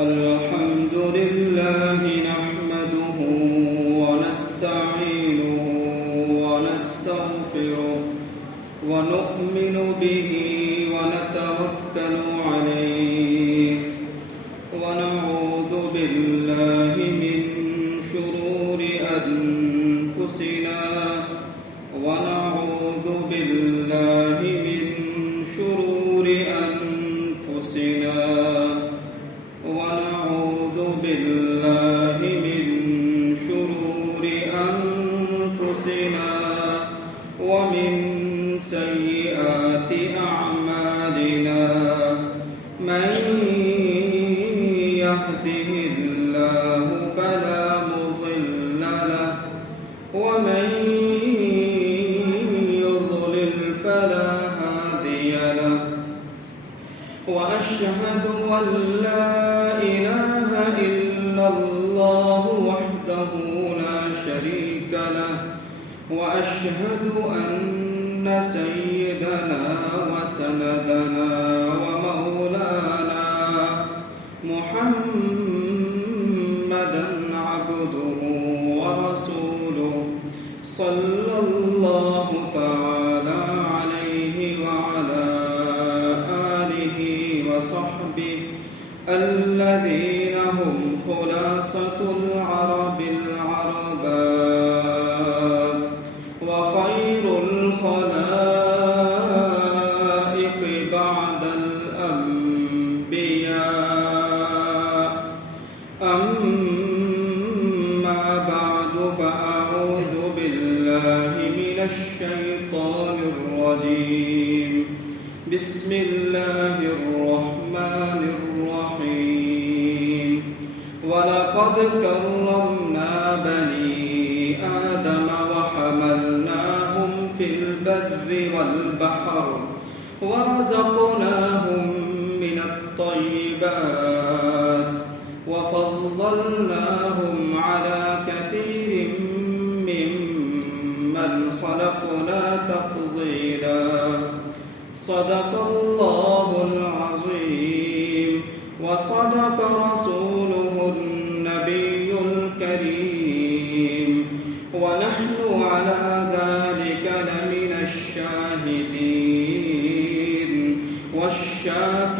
الحمد لله نحمده ونستعينه ونستغفره ونؤمن به ونتوكل عليه ونعوذ بالله من شرور أنفسنا ونعوذ بالله من شرور أنفسنا ونعوذ بالله من شرور أنفسنا ومن سيئات أعمالنا من يهده الله فلا مضل له ومن يضلل فلا هادي له وأشهد أن لا إله إلا الله وحده لا شريك له وأشهد أن سيدنا وسندنا ومولانا محمدا عبده ورسوله صلى الله تعالى عليه وعلى آله وصحبه الذين هم خلاصة العرب العرباء وخير الخلائق بعد الأنبياء أما بعد فأعوذ بالله من الشيطان الرجيم بسم الله الرحمن الرحيم ولقد كرمنا بني آدم وحملناهم في البر والبحر ورزقناهم من الطيبات وفضلناهم على كثير ممن خلقنا تفضيلا صدق الله العظيم وصدق رسوله النبي الكريم ونحن على ذلك لمن الشاهدين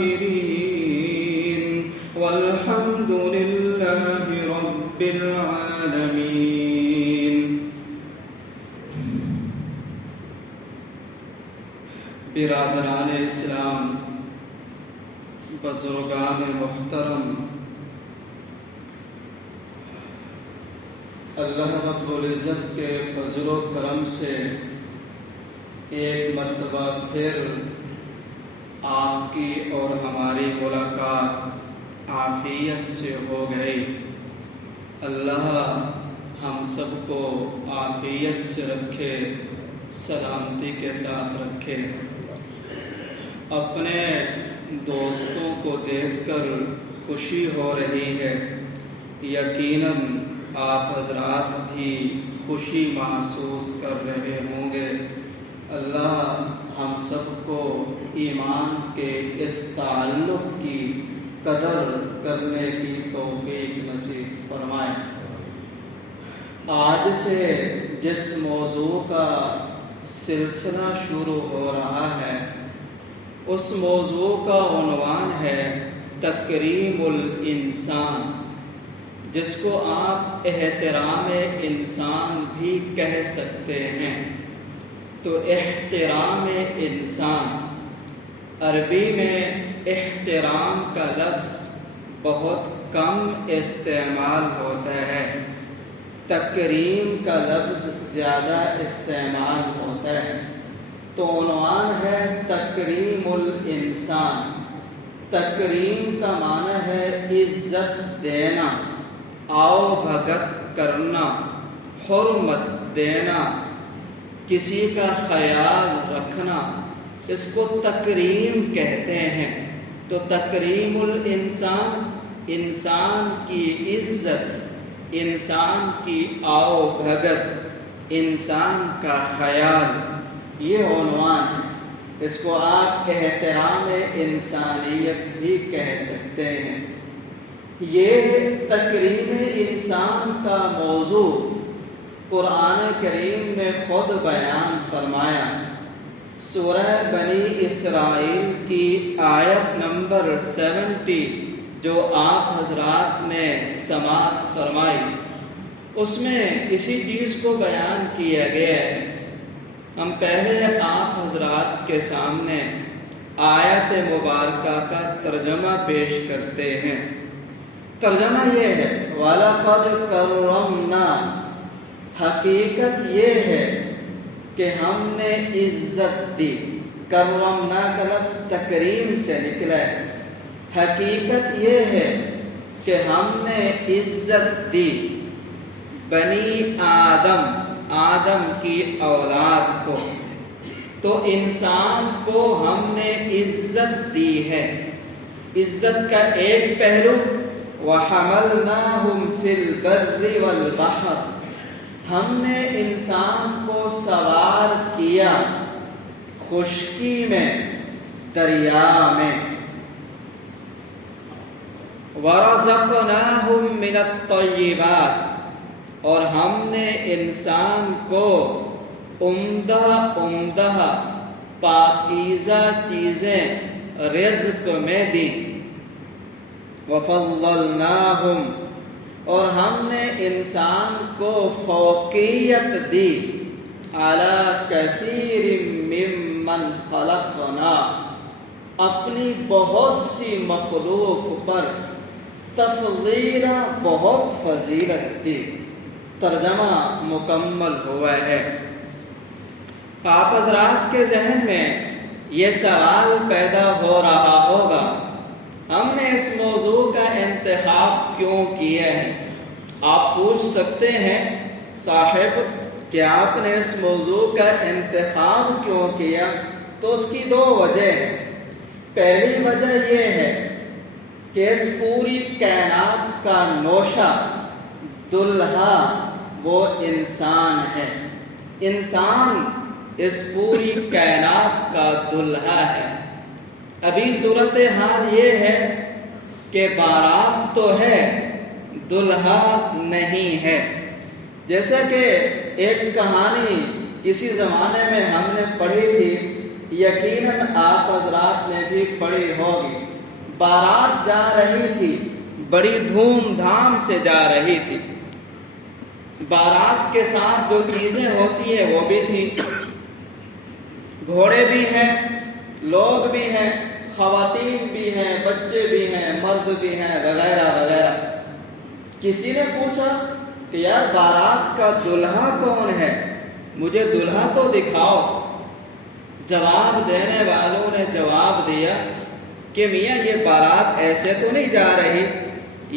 والشاكرين والحمد لله رب العالمين. برادران اسلام، بزرگان محترم، اللہ رب العزت کے فضل و کرم سے ایک مرتبہ پھر آپ کی اور ہماری ملاقات عافیت سے ہو گئی. اللہ ہم سب کو عافیت سے رکھے، سلامتی کے ساتھ رکھے. اپنے دوستوں کو دیکھ کر خوشی ہو رہی ہے. یقیناً آپ حضرات بھی خوشی محسوس کر رہے ہوں گے. اللہ ہم سب کو ایمان کے اس تعلق کی قدر کرنے کی توفیق نصیب فرمائے. آج سے جس موضوع کا سلسلہ شروع ہو رہا ہے اس موضوع کا عنوان ہے تکریم الانسان، جس کو آپ احترام انسان بھی کہہ سکتے ہیں۔ تو احترام انسان، عربی میں احترام کا لفظ بہت کم استعمال ہوتا ہے، تکریم کا لفظ زیادہ استعمال ہوتا ہے۔ تو عنوان ہے تکریم الانسان۔ تکریم کا معنی ہے عزت دینا، آؤ بھگت کرنا، حرمت دینا، کسی کا خیال رکھنا، اس کو تکریم کہتے ہیں۔ تو تکریم الانسان، انسان کی عزت، انسان کی آؤ بھگت، انسان کا خیال، یہ عنوان ہے۔ اس کو آپ احترام انسانیت بھی کہہ سکتے ہیں۔ یہ تکریم انسان کا موضوع قرآن کریم نے خود بیان فرمایا۔ سورہ بنی اسرائیل کی آیت نمبر 70 جو آپ حضرات نے سماعت فرمائی، اس میں اسی چیز کو بیان کیا گیا ہے۔ ہم پہلے آپ حضرات کے سامنے آیت مبارکہ کا ترجمہ پیش کرتے ہیں۔ ترجمہ یہ ہے وَلَقَدْ كَرَّمْنَا، حقیقت یہ ہے کہ ہم نے عزت دی۔ کرمنا کا لفظ تکریم سے نکلا ہے۔ حقیقت یہ ہے کہ ہم نے عزت دی بنی آدم، آدم کی اولاد کو۔ تو انسان کو ہم نے عزت دی ہے۔ عزت کا ایک پہلو وَحَمَلْنَاهُمْ فِي الْبَرِّ وَالْبَحْرِ، ہم نے انسان کو سوار کیا خشکی میں، دریا میں۔ وَرَزَقْنَاهُمْ مِنَ الطَّيِّبَاتِ، اور ہم نے انسان کو عمدہ پاکیزہ چیزیں رزق میں دی۔ وَفَضَّلْنَاهُمْ، اور ہم نے انسان کو فوقیت دی عَلَى كَثِيرٍ مِّمَّنْ خَلَقْنَا، اپنی بہت سی مخلوق پر تفضیلا، بہت فضیلت دی۔ ترجمہ مکمل ہوا ہے۔ آپ حضرات کے ذہن میں یہ سوال پیدا ہو رہا ہوگا، ہم نے اس موضوع کا انتخاب کیوں کیا ہے؟ آپ پوچھ سکتے ہیں صاحب کہ آپ نے اس موضوع کا انتخاب کیوں کیا؟ تو اس کی دو وجہ ہیں۔ پہلی وجہ یہ ہے کہ اس پوری کائنات کا نوشہ، دلہا، وہ انسان ہے۔ انسان اس پوری کائنات کا دلہا ہے۔ ابھی صورتحال یہ ہے کہ بارات تو ہے، دلہا نہیں ہے۔ جیسا کہ ایک کہانی کسی زمانے میں ہم نے پڑھی تھی، یقیناً آپ حضرات نے بھی پڑھی ہوگی۔ بارات جا رہی تھی، بڑی دھوم دھام سے جا رہی تھی۔ بارات کے ساتھ جو چیزیں ہوتی ہیں وہ بھی تھی، گھوڑے بھی ہیں، لوگ بھی ہیں، خواتین بھی ہیں، بچے بھی ہیں، مرد بھی ہیں، وغیرہ وغیرہ۔ کسی نے پوچھا کہ یار بارات کا دلہا کون ہے؟ مجھے دلہا تو دکھاؤ۔ جواب دینے والوں نے جواب دیا کہ میاں یہ بارات ایسے تو نہیں جا رہی،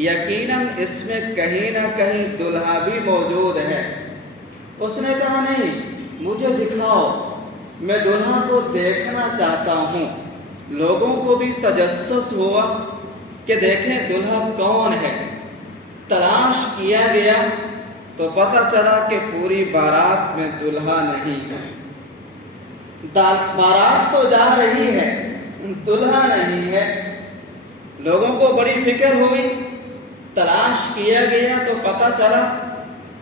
یقیناً اس میں کہیں نہ کہیں دلہا بھی موجود ہے۔ اس نے کہا نہیں، مجھے دکھاؤ، میں دلہا کو دیکھنا چاہتا ہوں۔ لوگوں کو بھی تجسس ہوا کہ دیکھیں دلہا کون ہے۔ تلاش کیا گیا تو پتہ چلا کہ پوری بارات میں دلہا نہیں ہے۔ بارات تو جا رہی ہے، دلہا نہیں ہے۔ لوگوں کو بڑی فکر ہوئی، تلاش کیا گیا تو پتہ چلا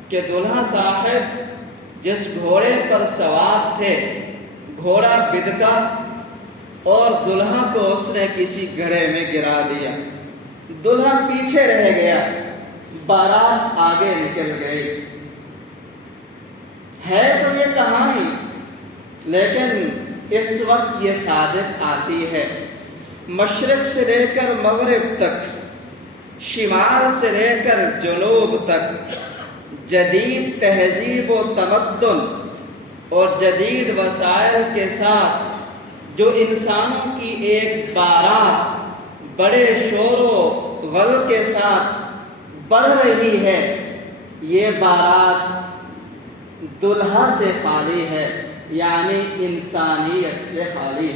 کہ دلہا صاحب جس گھوڑے پر سوار تھے گھوڑا بدکا اور دلہا کو اس نے کسی گڑھے میں گرا دیا، دلہا پیچھے رہ گیا، بارات آگے نکل گئی۔ ہے تو یہ کہانی، لیکن اس وقت یہ صادق آتی ہے۔ مشرق سے لے کر مغرب تک، شمال سے لے کر جنوب تک جدید تہذیب و تمدن اور جدید وسائل کے ساتھ جو انسانوں کی ایک بارات بڑے شور و غل کے ساتھ بڑھ رہی ہے، یہ بارات دلہا سے خالی ہے، یعنی انسانیت سے خالی۔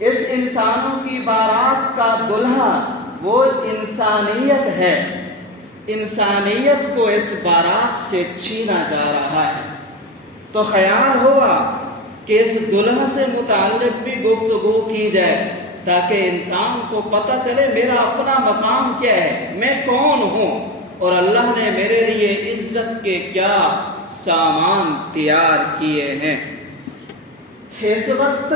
اس انسانوں کی بارات کا دلہا وہ انسانیت ہے، انسانیت کو اس بارات سے چھینا جا رہا ہے۔ تو خیال ہوا کہ اس دلہا سے متعلق بھی گفتگو کی جائے تاکہ انسان کو پتہ چلے میرا اپنا مقام کیا ہے، میں کون ہوں، اور اللہ نے میرے لیے عزت کے کیا سامان تیار کیے ہیں۔ اس وقت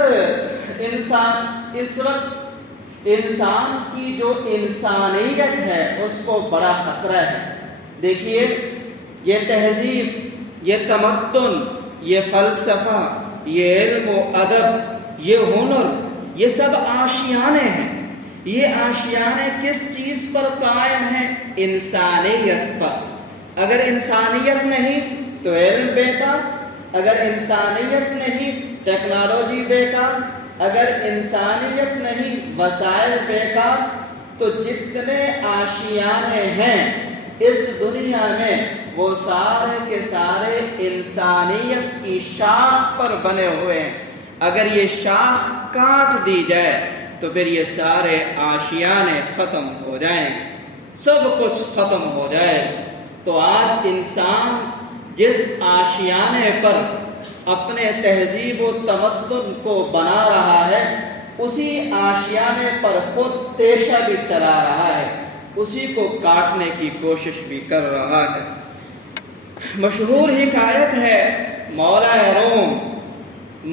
انسان کی جو انسانیت ہے اس کو بڑا خطرہ ہے۔ دیکھیے، یہ تہذیب، یہ تمدن، یہ فلسفہ، یہ علم و ادب، یہ ہنر، یہ سب آشیانے ہیں۔ یہ آشیانے کس چیز پر قائم ہیں؟ انسانیت پر۔ اگر انسانیت نہیں تو علم بیکار، اگر انسانیت نہیں ٹیکنالوجی بیکار، اگر انسانیت نہیں وسائل بیکار۔ تو جتنے آشیانے ہیں اس دنیا میں وہ سارے کے سارے انسانیت کی شاخ پر بنے ہوئے ہیں۔ اگر یہ شاخ کاٹ دی جائے تو پھر یہ سارے آشیانے ختم ہو جائیں، سب کچھ ختم ہو جائے۔ تو آج انسان جس آشیانے پر اپنے تہذیب و تمدن کو بنا رہا ہے، اسی آشیانے پر خود تیشہ بھی چلا رہا ہے، اسی کو کاٹنے کی کوشش بھی کر رہا ہے۔ مشہور حکایت ہے، مولا روم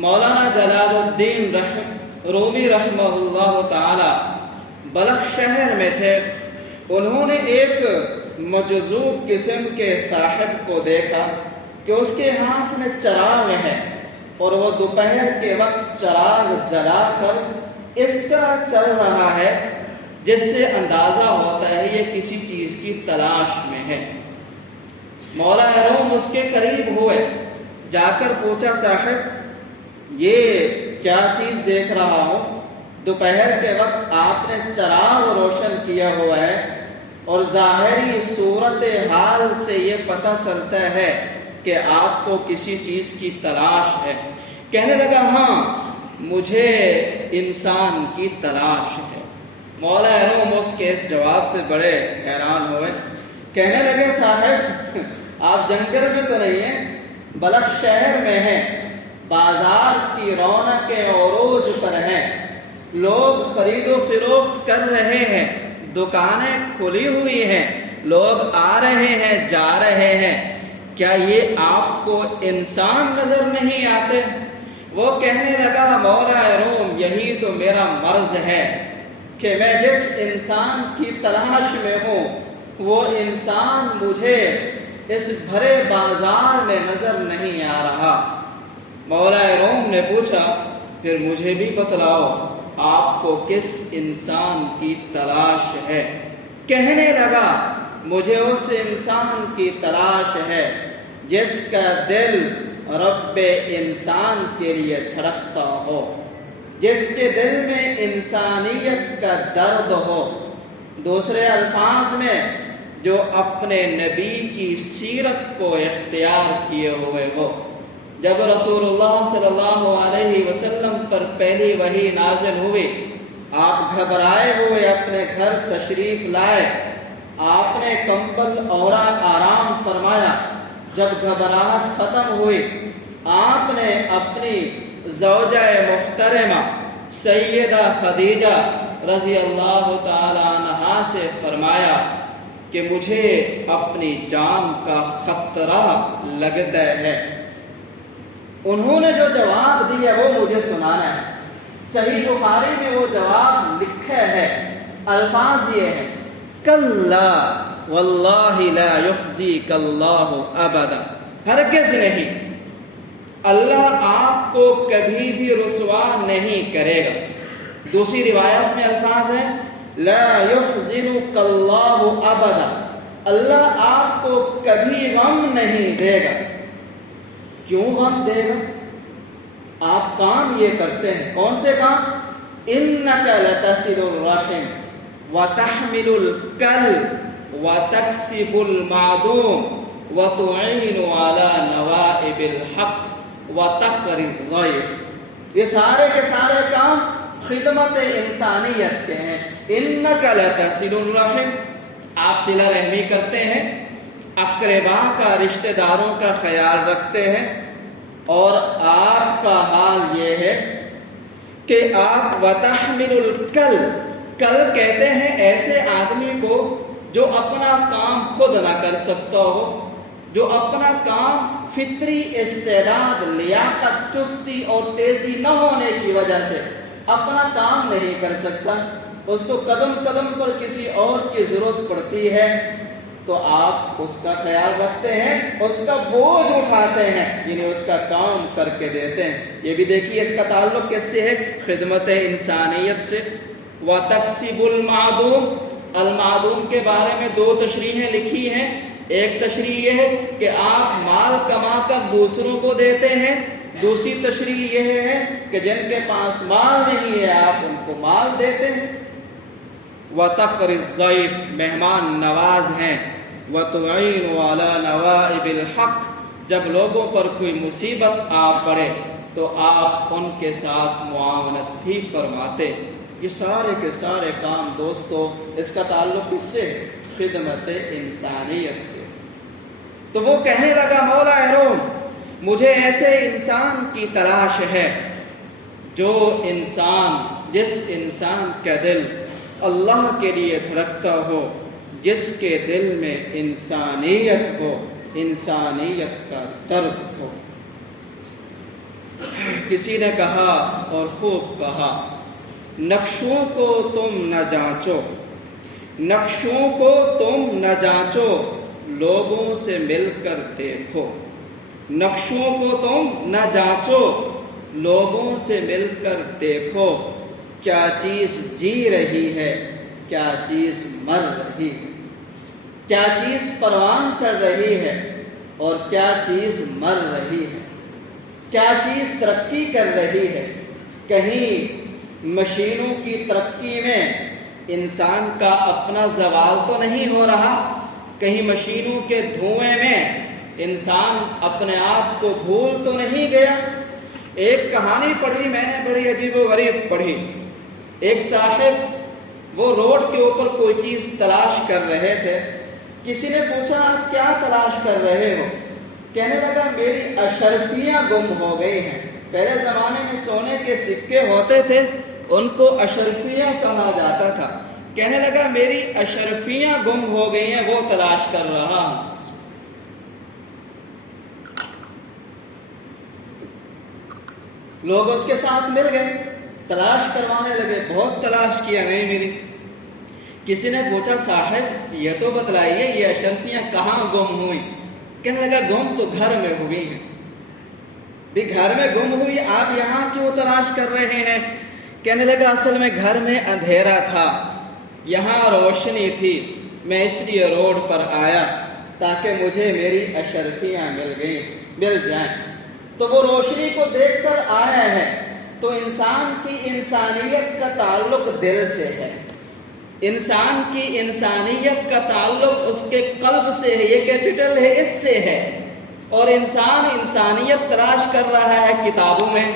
مولانا جلال الدین رومی رحمہ اللہ تعالی بلخ شہر میں تھے۔ انہوں نے ایک مجذوب قسم کے صاحب کو دیکھا کہ اس کے ہاتھ میں چراغ ہے اور وہ دوپہر کے وقت چراغ جلا کر اس طرح چل رہا ہے جس سے اندازہ ہوتا ہے یہ کسی چیز کی تلاش میں ہے۔ مولا روم اس کے قریب ہوئے، جا کر پوچھا، صاحب یہ کیا چیز دیکھ رہا ہوں؟ دوپہر کے وقت آپ نے چراغ روشن کیا ہوا ہے اور ظاہری صورت حال سے یہ پتہ چلتا ہے کہ آپ کو کسی چیز کی تلاش ہے۔ کہنے لگا، ہاں مجھے انسان کی تلاش ہے۔ مولا روم اس کے اس جواب سے بڑے حیران ہوئے، کہنے لگے، صاحب آپ جنگل میں تو نہیں ہیں، بلخ شہر میں ہیں، بازار کی رونقیں عروج پر ہیں، لوگ خرید و فروخت کر رہے ہیں، دکانیں کھلی ہوئی ہیں، لوگ آ رہے ہیں جا رہے ہیں، کیا یہ آپ کو انسان نظر نہیں آتے؟ وہ کہنے لگا، مولا روم یہی تو میرا مرض ہے کہ میں جس انسان کی تلاش میں ہوں وہ انسان مجھے اس بھرے بازار میں نظر نہیں آ رہا۔ مولا روم نے پوچھا، پھر مجھے بھی بتلاؤ آپ کو کس انسان کی تلاش ہے؟ کہنے لگا، مجھے اس انسان کی تلاش ہے جس کا دل رب انسان کے لیے دھڑکتا ہو، جس کے دل میں انسانیت کا درد ہو، دوسرے الفاظ میں جو اپنے نبی کی سیرت کو اختیار کیے ہوئے ہو۔ جب رسول اللہ صلی اللہ علیہ وسلم پر پہلی وحی نازل ہوئی، آپ گھبرائے ہوئے اپنے گھر تشریف لائے، آپ نے کمبل اوڑھا آرام فرمایا۔ جب گھبراہٹ ختم ہوئی، آپ نے اپنی زوجہ محترمہ سیدہ خدیجہ رضی اللہ تعالی عنہا سے فرمایا کہ مجھے اپنی جان کا خطرہ لگتا ہے۔ انہوں نے جو جواب دیا وہ مجھے سنانا ہے۔ صحیح بخاری میں وہ جواب لکھا ہے، الفاظ یہ ہے، کلا واللہ لا یخزیک اللہ ابدا، ہرگز نہیں، اللہ آپ کو کبھی بھی رسوا نہیں کرے گا۔ دوسری روایت میں الفاظ ہیں لا یحزنک اللہ ابدا، اللہ آپ کو کبھی غم نہیں دے گا۔ کیوں غم دے گا؟ آپ کام یہ کرتے ہیں، کون سے کام؟ انک لتصل الرحم وتحمل الکل وتکسب المعدوم وتعین علی نوائب الحق وتقری الضیف۔ یہ سارے کے سارے کام خدمت انسانیت کے ہیں۔ انک لتصل الرحم، آپ صلہ رحمی کرتے ہیں، اقربا کا، رشتہ داروں کا خیال رکھتے ہیں، اور آپ کا حال یہ ہے کہ آپ وتحمل الکل، کل کہتے ہیں ایسے آدمی کو جو اپنا کام خود نہ کر سکتا ہو، جو اپنا کام فطری استعداد، لیاقت، چستی اور تیزی نہ ہونے کی وجہ سے اپنا کام نہیں کر سکتا، اس کو قدم قدم پر کسی اور کی ضرورت پڑتی ہے، تو آپ اس کا خیال رکھتے ہیں، اس کا بوجھ اٹھاتے ہیں، یعنی اس کا کام کر کے دیتے ہیں۔ یہ بھی دیکھیے اس کا تعلق کس سے ہے؟ خدمت انسانیت سے۔ وَتَكْسِبُ الْمَعْدُومِ، المعدوم کے بارے میں دو تشریحیں لکھی ہیں۔ ایک تشریح یہ ہے کہ آپ مال کما کر دوسروں کو دیتے ہیں، دوسری تشریح یہ ہے کہ جن کے پاس مال نہیں ہے آپ ان کو مال دیتے ہیں۔ وَتَقْرِ الضَّيْفِ، مہمان نواز ہیں۔ وَتُعِينُ عَلَى نَوَائِبِ الْحَقِّ، جب لوگوں پر کوئی مصیبت آ پڑے تو آپ ان کے ساتھ معاونت بھی فرماتے۔ یہ سارے کے سارے کام دوستو، اس کا تعلق کس سے؟ خدمت انسانیت سے۔ تو وہ کہنے لگا مولا روم، مجھے ایسے انسان کی تلاش ہے جو انسان، جس انسان کا دل اللہ کے لیے دھڑکتا ہو، جس کے دل میں انسانیت ہو، انسانیت کا درد ہو۔ کسی نے کہا اور خوب کہا، نقشوں کو تم نہ جانچو، نقشوں کو تم نہ جانچو، لوگوں سے مل کر دیکھو۔ نقشوں کو تم نہ جانچو، لوگوں سے مل کر دیکھو، کیا چیز جی رہی ہے، کیا چیز مر رہی ہے، کیا چیز پروان چڑھ رہی ہے اور کیا چیز مر رہی ہے، کیا چیز ترقی کر رہی ہے۔ کہیں مشینوں کی ترقی میں انسان کا اپنا زوال تو نہیں ہو رہا، کہیں مشینوں کے دھوئیں میں انسان اپنے آپ کو بھول تو نہیں گیا۔ ایک کہانی پڑھی میں نے، بڑی عجیب و غریب پڑھی۔ ایک صاحب وہ روڈ کے اوپر کوئی چیز تلاش کر رہے تھے، کسی نے پوچھا آپ کیا تلاش کر رہے ہو؟ کہنے لگا میری اشرفیاں گم ہو گئی ہیں۔ پہلے زمانے میں سونے کے سکے ہوتے تھے، ان کو اشرفیاں کہا جاتا تھا۔ کہنے لگا میری اشرفیاں گم ہو گئی ہیں، وہ تلاش کر رہا ہوں۔ لوگ اس کے ساتھ مل گئے، تلاش کروانے لگے، بہت تلاش کیا، نہیں ملی۔ کسی نے پوچھا صاحب یہ تو بتلائیے یہ اشرفیاں کہاں گم ہوئی؟ کہنے لگا گم تو گھر میں ہوئی ہیں۔ بھی گھر میں گم ہوئی، آپ یہاں کیوں تلاش کر رہے ہیں؟ کہنے لگا اصل میں گھر میں اندھیرا تھا، یہاں روشنی تھی، میں اس لیے روڈ پر آیا تاکہ مجھے میری اشرفیاں مل جائیں۔ تو وہ روشنی کو دیکھ کر آیا ہے۔ تو انسان کی انسانیت کا تعلق دل سے ہے، انسان کی انسانیت کا تعلق اس کے قلب سے ہے، یہ کیپٹل ہے، اس سے ہے۔ اور انسان انسانیت تلاش کر رہا ہے کتابوں میں،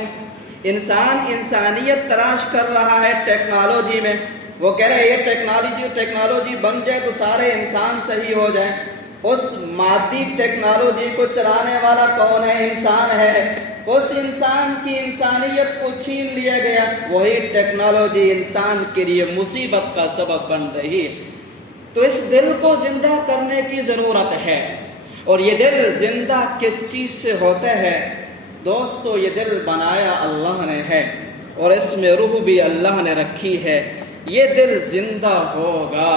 انسان انسانیت تلاش کر رہا ہے ٹیکنالوجی میں۔ وہ کہہ رہے یہ ٹیکنالوجی بن جائے تو سارے انسان صحیح ہو جائیں۔ اس مادی ٹیکنالوجی کو چلانے والا کون ہے؟ انسان ہے۔ اس انسان کی انسانیت کو چھین لیا گیا، وہی ٹیکنالوجی انسان کے لیے مصیبت کا سبب بن رہی ہے۔ تو اس دل کو زندہ کرنے کی ضرورت ہے۔ اور یہ دل زندہ کس چیز سے ہوتا ہے؟ دوستو، یہ دل بنایا اللہ نے ہے اور اس میں روح بھی اللہ نے رکھی ہے۔ یہ دل زندہ ہوگا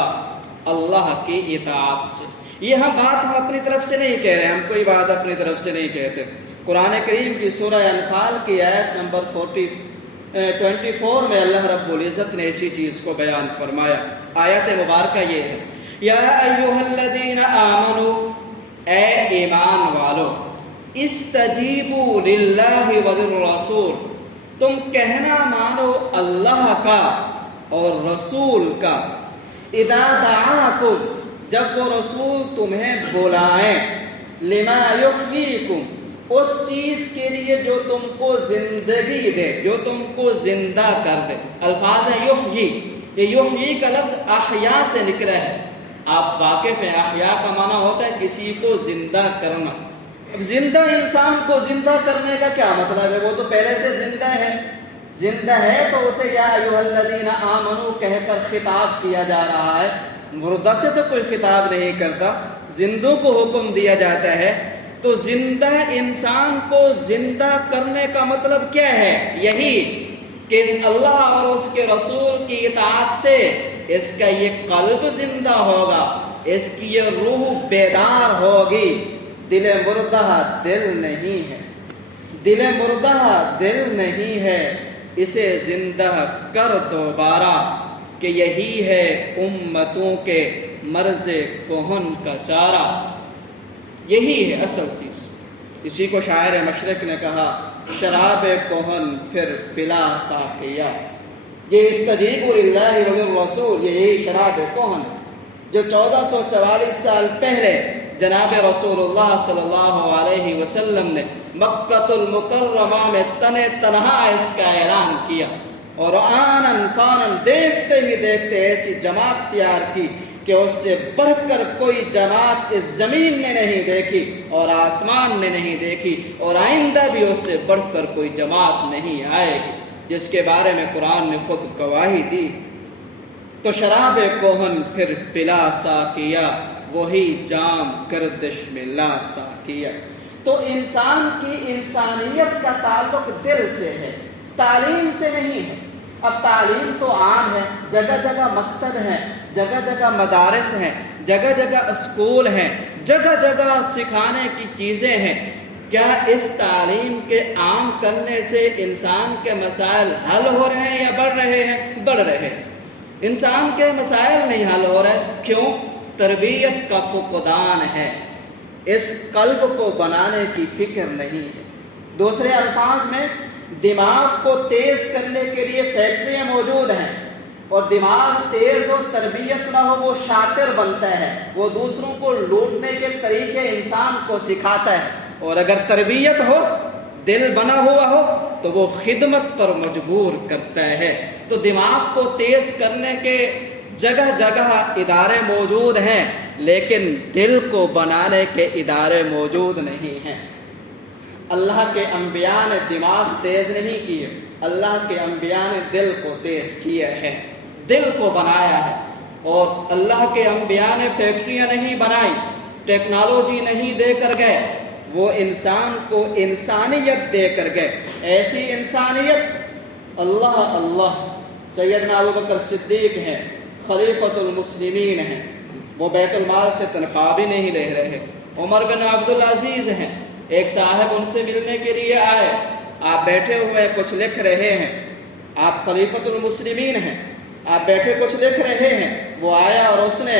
اللہ کی اطاعت سے۔ یہ بات ہم اپنی طرف سے نہیں کہہ رہے ہیں، ہم کوئی بات اپنی طرف سے نہیں کہتے۔ قرآن کریم کی سورہ انفال کی آیت نمبر 24 میں اللہ رب العزت نے اسی چیز کو بیان فرمایا۔ آیت مبارکہ یہ ہے، یا ایھا الذین آمنوا، اے ایمان والو، استجیبوا للہ وللرسول، تم کہنا مانو اللہ کا اور رسول کا، اذا دعاکم، جب وہ رسول تمہیں بلائیں، لما یحییکم، اس چیز کے لیے جو تم کو زندگی دے، جو تم کو زندہ کر دے۔ الفاظ ہے یحیی، یہ یحیی کا لفظ احیا سے نکلا ہے۔ آپ واقف ہیں، احیا کا معنی ہوتا ہے کسی کو زندہ کرنا۔ اب زندہ انسان کو زندہ کرنے کا کیا مطلب ہے؟ وہ تو پہلے سے زندہ ہے، زندہ ہے تو اسے یا ایھا الذین آمنوا کہہ کر خطاب کیا جا رہا ہے۔ مردہ سے تو کوئی خطاب نہیں کرتا، زندوں کو حکم دیا جاتا ہے۔ تو زندہ انسان کو زندہ کرنے کا مطلب کیا ہے؟ یہی کہ اس اللہ اور اس کے رسول کی اطاعت سے اس کا یہ قلب زندہ ہوگا، اس کی یہ روح بیدار ہوگی۔ دل مردہ دل نہیں ہے، دل مردہ دل نہیں ہے، اسے زندہ کر دوبارہ، کہ یہی ہے امتوں کے مرض کہن کا چارہ۔ یہی ہے اصل چیز۔ اسی کو شاعر مشرق نے کہا، شراب کہن پھر پلا ساقیا۔ یہ استجیبوا للہ وللرسول، یہی شراب کہن جو 1444 سال پہلے جناب رسول اللہ صلی اللہ علیہ وسلم نے مکۃ المکرمہ میں تنہا اس کا اعلان کیا، اور آنن فانن، دیکھتے ہی دیکھتے ایسی جماعت تیار کی کہ اس سے بڑھ کر کوئی جماعت اس زمین نے نہیں دیکھی اور آسمان نے نہیں دیکھی، اور آئندہ بھی اس سے بڑھ کر کوئی جماعت نہیں آئے گی، جس کے بارے میں قرآن نے خود گواہی دی۔ تو شراب کہن پھر پلا ساقیا، وہی جام گردش میں لا ساقیا۔ تو انسان کی انسانیت کا تعلق دل سے ہے، تعلیم سے نہیں ہے۔ اب تعلیم تو عام ہے، جگہ جگہ مکتب ہیں، جگہ جگہ مدارس ہیں، جگہ جگہ اسکول ہیں، جگہ جگہ سکھانے کی چیزیں ہیں۔ کیا اس تعلیم کے عام کرنے سے انسان کے مسائل حل ہو رہے ہیں یا بڑھ رہے ہیں؟ بڑھ رہے ہیں۔ انسان کے مسائل نہیں حل ہو رہے، کیوں؟ تربیت کا فقدان ہے، اس قلب کو بنانے کی فکر نہیں ہے۔ دوسرے الفاظ میں، دماغ کو تیز کرنے کے لیے فیکٹریاں موجود ہیں، اور دماغ تیز اور تربیت نہ ہو وہ شاطر بنتا ہے، وہ دوسروں کو لوٹنے کے طریقے انسان کو سکھاتا ہے، اور اگر تربیت ہو، دل بنا ہوا ہو، تو وہ خدمت پر مجبور کرتا ہے۔ تو دماغ کو تیز کرنے کے جگہ جگہ ادارے موجود ہیں، لیکن دل کو بنانے کے ادارے موجود نہیں ہیں۔ اللہ کے انبیاء نے دماغ تیز نہیں کیے، اللہ کے انبیاء نے دل کو تیز کیا ہے، دل کو بنایا ہے۔ اور اللہ کے انبیاء نے فیکٹریاں نہیں بنائی، ٹیکنالوجی نہیں دے کر گئے، وہ انسان کو انسانیت دے کر گئے۔ ایسی انسانیت اللہ سیدنا ابوبکر صدیق ہیں، خلیفۃ المسلمین ہیں، وہ بیت المال سے تنخواہ بھی نہیں لے رہے۔ عمر بن عبدالعزیز ہیں، ایک صاحب ان سے ملنے کے لیے آئے، آپ بیٹھے ہوئے کچھ لکھ رہے ہیں، آپ خلیفۃ المسلمین ہیں، آپ بیٹھے کچھ لکھ رہے ہیں۔ وہ آیا اور اس نے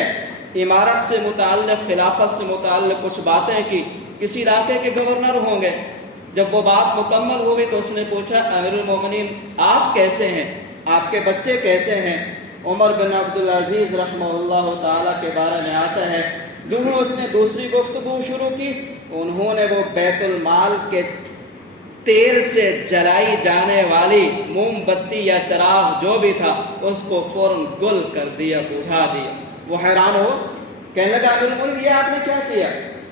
امارت سے متعلق، خلافت سے متعلق کچھ باتیں کی، کسی علاقے کے گورنر ہوں گے۔ جب وہ بات مکمل ہوئی تو اس نے پوچھا، امیر المومنین آپ کیسے ہیں، آپ کے بچے کیسے ہیں؟ عمر بن عبدالعزیز رحمہ اللہ تعالیٰ کے بارے میں آتا ہے، اس نے دوسری گفتگو شروع کی، انہوں نے وہ بیت المال کے تیل سے جلائی جانے والی موم بتی یا چراغ جو بھی تھا، اس کو فوراً گل کر دیا، بجھا دیا۔ وہ حیران ہو، کہنے لگا امیر المومنین یہ آپ نے کیا کیا؟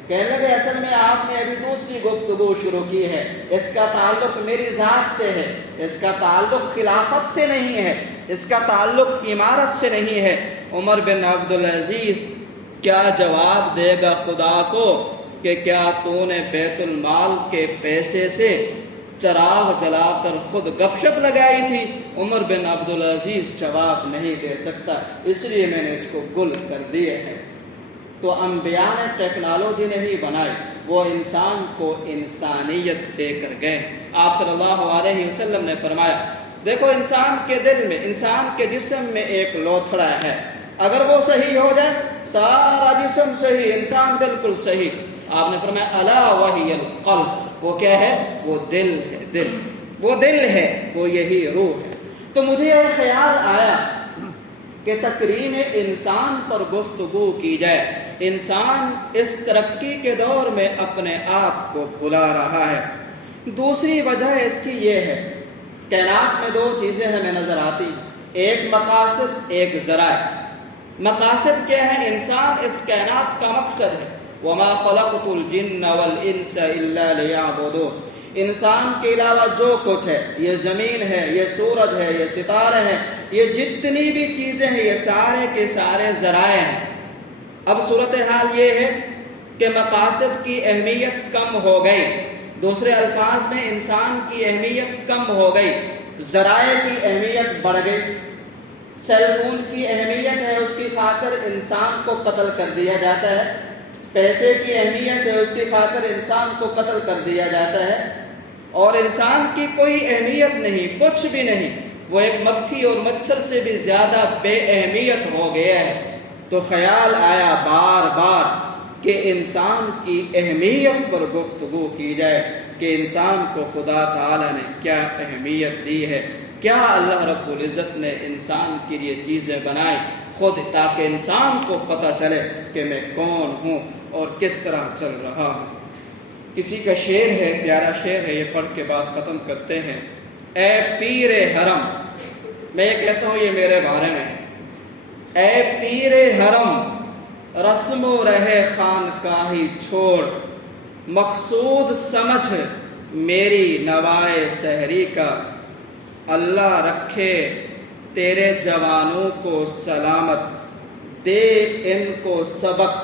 کہنے لگے اصل میں آپ نے ابھی دوسری گفتگو شروع کی ہے، اس کا تعلق میری ذات سے ہے، اس کا تعلق خلافت سے نہیں ہے، اس کا تعلق امارت سے نہیں ہے، عمر بن عبدالعزیز کیا جواب دے گا خدا کو کہ کیا تو نے بیت المال کے پیسے سے چراغ جلا کر خود گپ شپ لگائی تھی؟ عمر بن عبدالعزیز جواب نہیں دے سکتا، اس لیے میں نے اس کو گل کر دیے ہے۔ تو انبیاء نے ٹیکنالوجی نہیں بنائی، وہ انسان کو انسانیت دے کر گئے۔ آپ صلی اللہ علیہ وسلم نے فرمایا دیکھو انسان کے دل میں، انسان کے جسم میں ایک لوتھڑا ہے، اگر وہ صحیح ہو جائے سارا جسم صحیح، انسان بالکل صحیح۔ آپ نے فرمایا الا وہی القلب، وہ کیا ہے؟ وہ دل ہے، دل، وہ دل ہے، وہ یہی روح ہے۔ تو مجھے یہ خیال آیا کہ تکریم انسان پر گفتگو کی جائے۔ انسان اس ترقی کے دور میں اپنے آپ کو بھلا رہا ہے۔ دوسری وجہ اس کی یہ ہے، کائنات میں دو چیزیں ہمیں نظر آتی ہیں، ایک مقاصد، ایک ذرائع۔ مقاصد کیا ہے؟ انسان اس کائنات کا مقصد ہے، وما خلقت الجن والانس الا ليعبدون۔ انسان کے علاوہ جو کچھ ہے، یہ زمین ہے، یہ سورج ہے، یہ ستارے ہیں، یہ جتنی بھی چیزیں ہیں، یہ سارے کے سارے ذرائع ہیں۔ اب صورتحال یہ ہے کہ مقاصد کی اہمیت کم ہو گئی، دوسرے الفاظ میں انسان کی اہمیت کم ہو گئی، ذرائع کی اہمیت بڑھ گئی۔ سیل فون کی اہمیت ہے، اس کی خاطر انسان کو قتل کر دیا جاتا ہے۔ پیسے کی اہمیت ہے، اس کی خاطر انسان کو قتل کر دیا جاتا ہے۔ اور انسان کی کوئی اہمیت نہیں، کچھ بھی نہیں، وہ ایک مکھی اور مچھر سے بھی زیادہ بے اہمیت ہو گیا ہے۔ تو خیال آیا بار بار کہ انسان کی اہمیت پر گفتگو کی جائے کہ انسان کو خدا تعالی نے کیا اہمیت دی ہے، کیا اللہ رب العزت نے انسان کے لیے چیزیں بنائی، خود تاکہ انسان کو پتہ چلے کہ میں کون ہوں اور کس طرح چل رہا ہوں۔ کسی کا شعر ہے، پیارا شعر ہے، یہ پڑھ کے بات ختم کرتے ہیں۔ اے پیر حرم، میں یہ کہتا ہوں یہ میرے بارے میں، اے پیر حرم رسم و رہے خانقاہی چھوڑ، مقصود سمجھ میری نوائے سحری کا، اللہ رکھے تیرے جوانوں کو سلامت، دے ان کو سبق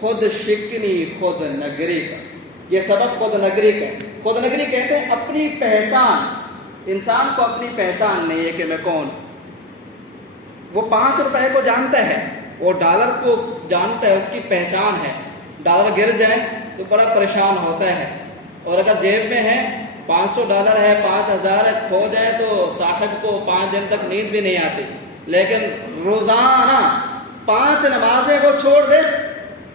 خود شکنی خود نگری کا۔ یہ سبق خود نگری کا ہے۔ خود نگری کہتے ہیں اپنی پہچان۔ انسان کو اپنی پہچان نہیں ہے کہ میں کون۔ وہ 5 روپے کو جانتا ہے، وہ ڈالر کو جانتا ہے، اس کی پہچان ہے۔ ڈالر گر جائے تو بڑا پریشان ہوتا ہے، اور اگر جیب میں ہے $500 ہے، 5000 ہے، کھو جائے تو صاحب کو 5 دن تک نیند بھی نہیں آتی۔ لیکن روزانہ 5 نمازیں کو چھوڑ دے،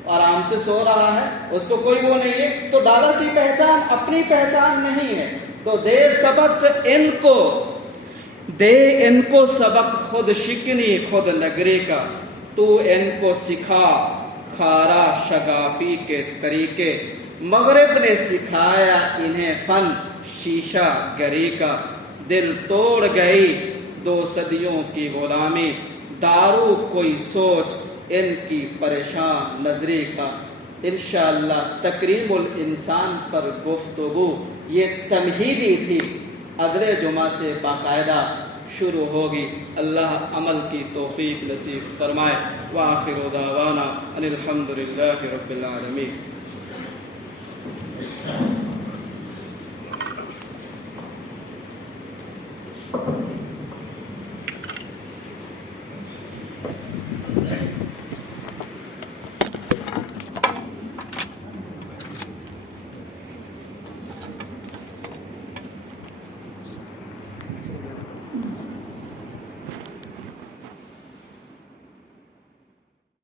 آرام سے سو رہا ہے، اس کو کوئی وہ نہیں ہے۔ تو ڈالر کی پہچان اپنی پہچان نہیں ہے۔ تو دے سبق ان کو، دے ان کو سبق خود شکنی خود نگری کا، تو ان کو سکھا کھارا شگافی کے طریقے، مغرب نے سکھایا انہیں فن شیشہ گری کا، دل توڑ گئی 2 صدیوں کی غلامی، دارو کوئی سوچ ان کی پریشان نظری کا۔ انشاءاللہ تکریم الانسان پر گفتگو یہ تمہیدی تھی، اگلے جمعہ سے باقاعدہ شروع ہوگی۔ اللہ عمل کی توفیق نصیب فرمائے۔ وآخر دعوانا ان الحمد للہ رب العالمین۔